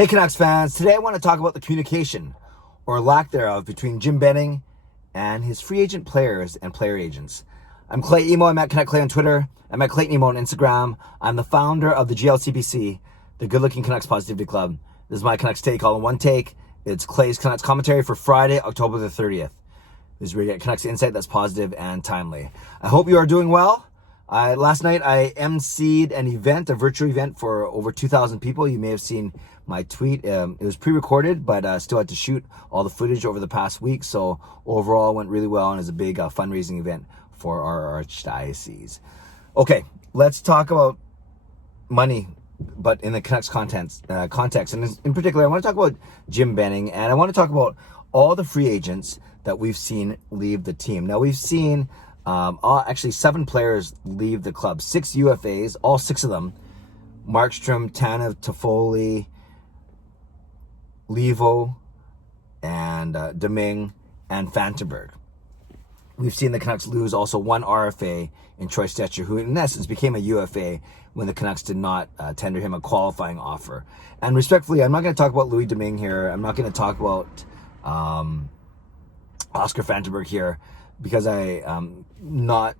Hey Canucks fans, today I want to talk about the communication, or lack thereof, between Jim Benning and his free agent players and player agents. I'm Clay Emo, I'm at Canuck Clay on Twitter, I'm at Clayton Emo on Instagram. I'm the founder of the GLCPC, the Good Looking Canucks Positivity Club. This is my Canucks take, all in one take. It's Clay's Canucks commentary for Friday, October the 30th. This is where you get Canucks insight that's positive and timely. I hope you are doing well. Last night I emceed an event, a virtual event for over 2,000 people. You may have seen my tweet. It was pre-recorded, but still had to shoot all the footage over the past week. So overall, it went really well and is a big fundraising event for our archdiocese. Okay, let's talk about money, but in the Canucks context. And in particular, I want to talk about Jim Benning, and I want to talk about all the free agents that we've seen leave the team. Now, we've seen actually 7 players leave the club, 6 UFAs, all 6 of them: Markstrom, Tanev, Toffoli, Leivo, and Domingue, and Fantenberg. We've seen the Canucks lose also 1 RFA in Troy Stecher, who in essence became a UFA when the Canucks did not tender him a qualifying offer. And respectfully, I'm not going to talk about Louis Domingue here. I'm not going to talk about Oscar Fantenberg here, because not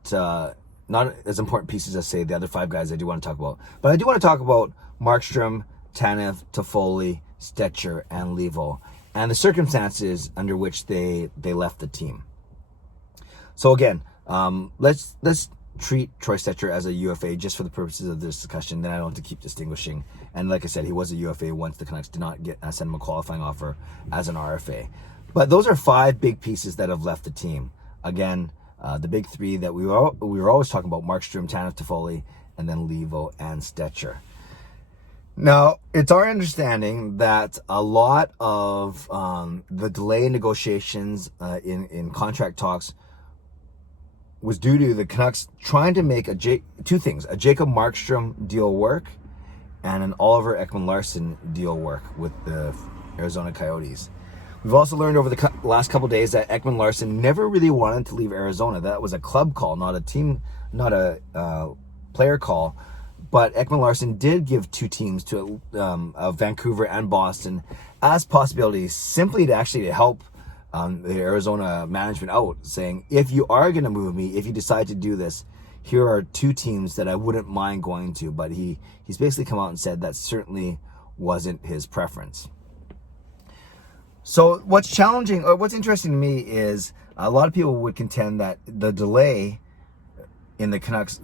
as important pieces as, say, the other 5 guys I do want to talk about. But I do want to talk about Markstrom, Tanev, Toffoli, Stecher, and Leivo, and the circumstances under which they left the team. So again, let's treat Troy Stecher as a UFA just for the purposes of this discussion. Then I don't have to keep distinguishing. And like I said, he was a UFA once the Canucks did not send him a qualifying offer as an RFA. But those are 5 big pieces that have left the team. Again, the big 3 that we were always talking about: Markstrom, Tanev, Toffoli, and then Leivo and Stecher. Now, it's our understanding that a lot of the delay in negotiations in contract talks was due to the Canucks trying to make two things: a Jacob Markstrom deal work and an Oliver Ekman-Larsson deal work with the Arizona Coyotes. We've also learned over the last couple of days that Ekman-Larsson never really wanted to leave Arizona. That was a club call, not a player call. But Ekman-Larsson did give 2 teams, to Vancouver and Boston, as possibilities, simply to help the Arizona management out, saying, if you are going to move me, if you decide to do this, here are 2 teams that I wouldn't mind going to. But he's basically come out and said that certainly wasn't his preference. So what's challenging, or what's interesting to me, is a lot of people would contend that the delay in the Canucks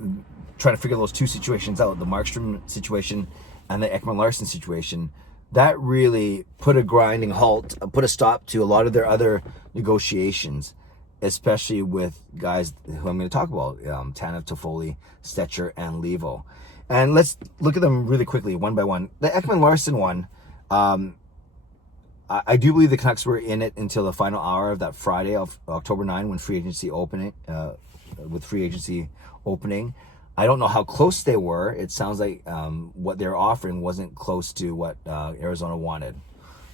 trying to figure those 2 situations out, the Markstrom situation and the Ekman-Larsson situation, that really put a grinding halt, put a stop to a lot of their other negotiations, especially with guys who I'm going to talk about, Tanev, Toffoli, Stecher, and Leivo. And let's look at them really quickly, one by one. The Ekman-Larsson one, I do believe the Canucks were in it until the final hour of that Friday of October 9, when free agency opening, I don't know how close they were. It sounds like what they're offering wasn't close to what Arizona wanted.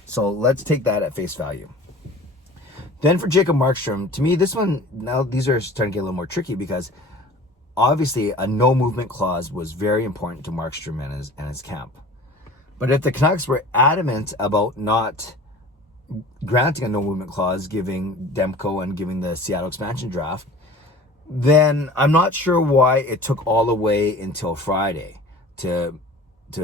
So let's take that at face value. Then for Jacob Markstrom, to me, this one, now these are starting to get a little more tricky, because obviously a no movement clause was very important to Markstrom and his camp. But if the Canucks were adamant about not granting a no movement clause, giving Demko and giving the Seattle expansion draft, then I'm not sure why it took all the way until Friday to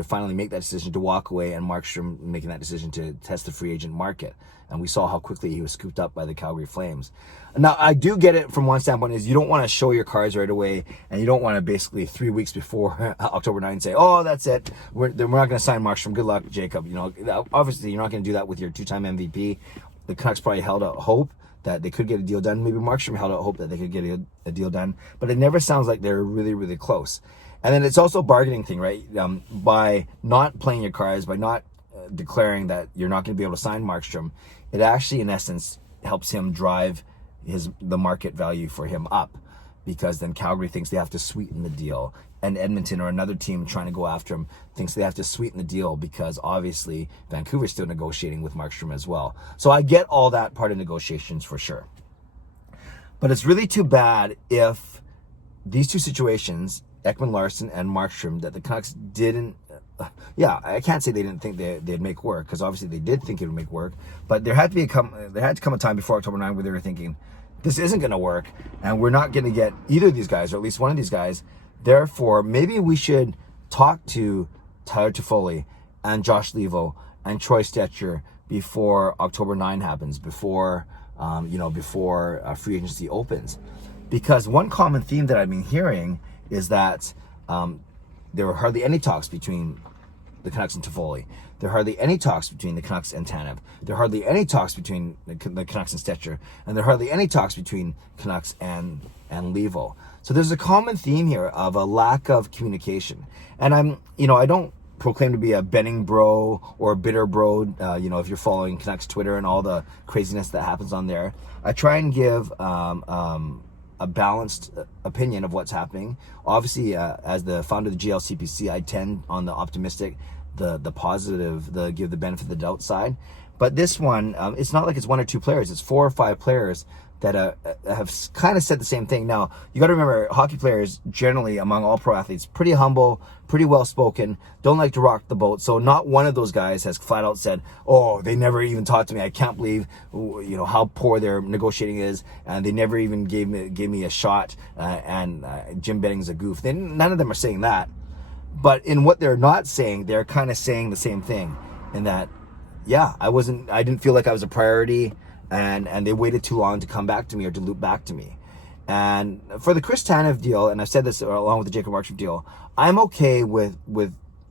finally make that decision to walk away, and Markstrom making that decision to test the free agent market. And we saw how quickly he was scooped up by the Calgary Flames. Now, I do get it from one standpoint, is you don't want to show your cards right away, and you don't want to basically 3 weeks before October 9th say, oh, that's it, we're not going to sign Markstrom, good luck, Jacob. You know, obviously you're not going to do that with your 2-time MVP. The Canucks probably held out hope that they could get a deal done. Maybe Markstrom held out hope that they could get a deal done, but it never sounds like they're really, really close. And then it's also a bargaining thing, right? By not playing your cards, by not declaring that you're not going to be able to sign Markstrom, it actually, in essence, helps him drive the market value for him up, because then Calgary thinks they have to sweeten the deal, and Edmonton or another team trying to go after him thinks they have to sweeten the deal, because obviously Vancouver's still negotiating with Markstrom as well. So I get all that part of negotiations for sure. But it's really too bad if these 2 situations, Ekman-Larsson and Markstrom, that the Canucks didn't yeah, I can't say they didn't think they'd make work, because obviously they did think it would make work. But there had to come a time before October 9 where they were thinking, this isn't going to work, and we're not going to get either of these guys, or at least one of these guys. Therefore, maybe we should talk to Tyler Toffoli and Josh Leivo and Troy Stecher before October 9 happens, before before free agency opens. Because one common theme that I've been hearing is that there were hardly any talks between the Canucks and Toffoli. There are hardly any talks between the Canucks and Tanev. There are hardly any talks between the Canucks and Stecher. And there are hardly any talks between Canucks and Leivo. So there's a common theme here of a lack of communication. And I don't proclaim to be a Benning bro or a bitter bro. If you're following Canucks Twitter and all the craziness that happens on there, I try and give a balanced opinion of what's happening. Obviously, as the founder of the GLCPC, I tend on the optimistic, the positive, give the benefit of the doubt side. But this one, it's not like it's one or two players. It's 4 or 5 players that have kind of said the same thing. Now, you got to remember, hockey players generally, among all pro athletes, pretty humble, pretty well-spoken, don't like to rock the boat. So not one of those guys has flat out said, oh, they never even talked to me. I can't believe, how poor their negotiating is. And they never even gave me a shot. And Jim Benning's a goof. None of them are saying that. But in what they're not saying, they're kind of saying the same thing. In that, yeah, I didn't feel like I was a priority. And they waited too long to come back to me or to loop back to me. And for the Chris Tanev deal, and I've said this along with the Jacob Markstrom deal, I'm okay with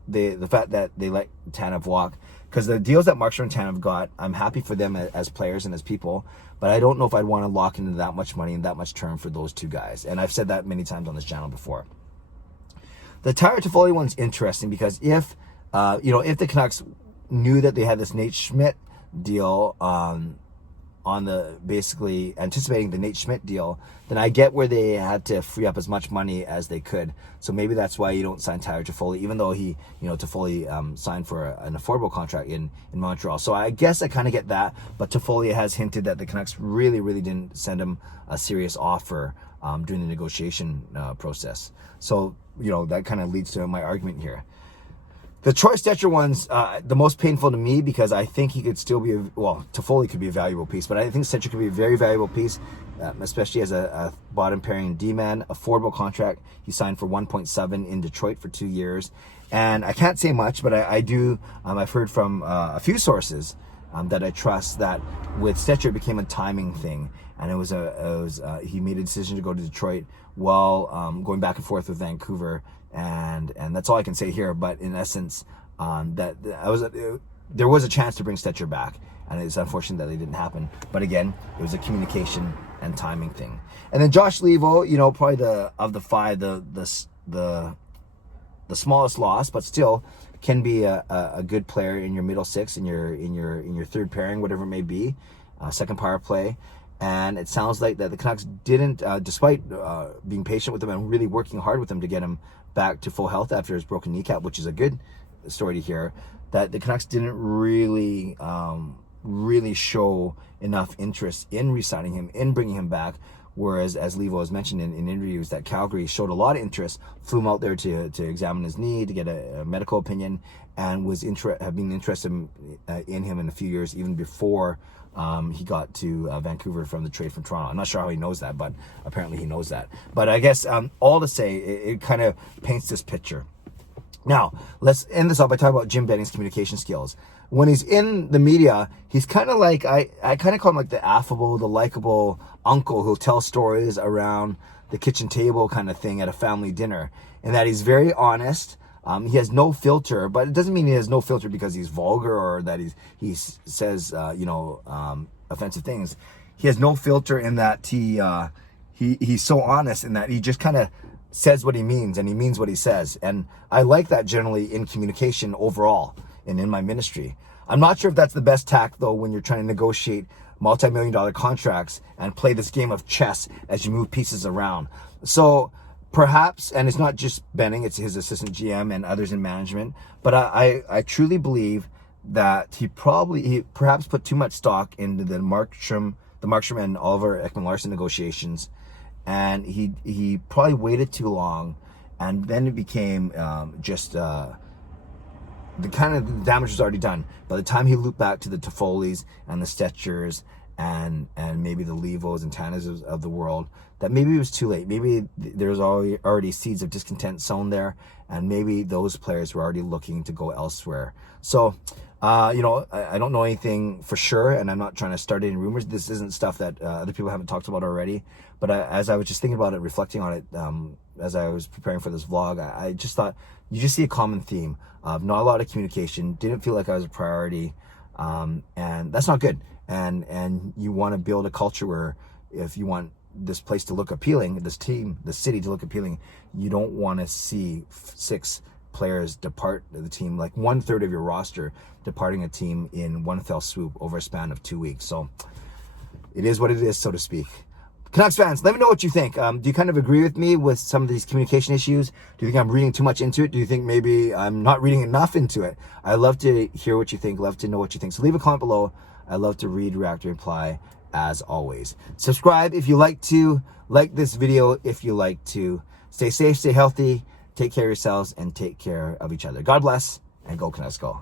the fact that they let Tanev walk, because the deals that Markstrom and Tanev got, I'm happy for them as players and as people, but I don't know if I'd want to lock into that much money and that much term for those two guys. And I've said that many times on this channel before. The Tyler Toffoli one's interesting because if the Canucks knew that they had this Nate Schmidt deal on the basically anticipating the Nate Schmidt deal, then I get where they had to free up as much money as they could. So maybe that's why you don't sign Tyler Toffoli, even though Toffoli signed for an affordable contract in Montreal. So I guess I kind of get that, but Toffoli has hinted that the Canucks really, really didn't send him a serious offer during the negotiation process. So, that kind of leads to my argument here. The Troy Stecher one's the most painful to me, because I think he could still be, Toffoli could be a valuable piece, but I think Stecher could be a very valuable piece, especially as a bottom pairing D-man, affordable contract. He signed for 1.7 in Detroit for 2 years. And I can't say much, but I do, I've heard from a few sources that I trust that with Stecher it became a timing thing. And he made a decision to go to Detroit while going back and forth with Vancouver. And that's all I can say here. But in essence, there was a chance to bring Stecher back, and it's unfortunate that it didn't happen. But again, it was a communication and timing thing. And then Josh Leivo, probably of the 5, the smallest loss, but still can be a good player in your middle 6, in your third pairing, whatever it may be, second power play. And it sounds like that the Canucks didn't, despite being patient with him and really working hard with him to get him back to full health after his broken kneecap, which is a good story to hear, that the Canucks didn't really show enough interest in re-signing him, in bringing him back. Whereas, as Leivo has mentioned in interviews, that Calgary showed a lot of interest, flew him out there to examine his knee, to get a medical opinion, and have been interested in him in a few years, even before he got to Vancouver from the trade from Toronto. I'm not sure how he knows that, but apparently he knows that. But I guess all to say, it kind of paints this picture. Now, let's end this off by talking about Jim Benning's communication skills. When he's in the media, he's kind of like, I kind of call him like the affable, the likable uncle who'll tell stories around the kitchen table kind of thing at a family dinner. And that he's very honest. He has no filter, but it doesn't mean he has no filter because he's vulgar or that he says, offensive things. He has no filter in that he's so honest in that he just kind of says what he means, and he means what he says. And I like that generally in communication overall and in my ministry. I'm not sure if that's the best tact, though, when you're trying to negotiate multi-million-dollar contracts and play this game of chess as you move pieces around. So perhaps, and it's not just Benning, it's his assistant GM and others in management, but I truly believe that he perhaps put too much stock into the Markstrom and Oliver Ekman-Larsson negotiations, and he probably waited too long, and then it became the kind of damage was already done. By the time he looped back to the Toffolis and the Stechers and maybe the Leivos and Tanevs of the world, that maybe it was too late. Maybe there's already seeds of discontent sown there, and maybe those players were already looking to go elsewhere. So, you know, I don't know anything for sure, and I'm not trying to start any rumors. This isn't stuff that other people haven't talked about already. But as I was just thinking about it, reflecting on it, as I was preparing for this vlog, I just thought you just see a common theme of not a lot of communication. Didn't feel like I was a priority, and that's not good. And you want to build a culture where, if you want this place to look appealing, this team, the city to look appealing, you don't want to see 6 players depart the team, like 1/3 of your roster departing a team in one fell swoop over a span of 2 weeks. So it is what it is, so to speak. Canucks fans, let me know what you think. Do you kind of agree with me with some of these communication issues? Do you think I'm reading too much into it? Do you think maybe I'm not reading enough into it? I love to hear what you think. Love to know what you think. So leave a comment below. I love to read, react, and reply as always. Subscribe if you like to. Like this video if you like to. Stay safe, stay healthy. Take care of yourselves and take care of each other. God bless, and go Canucks go.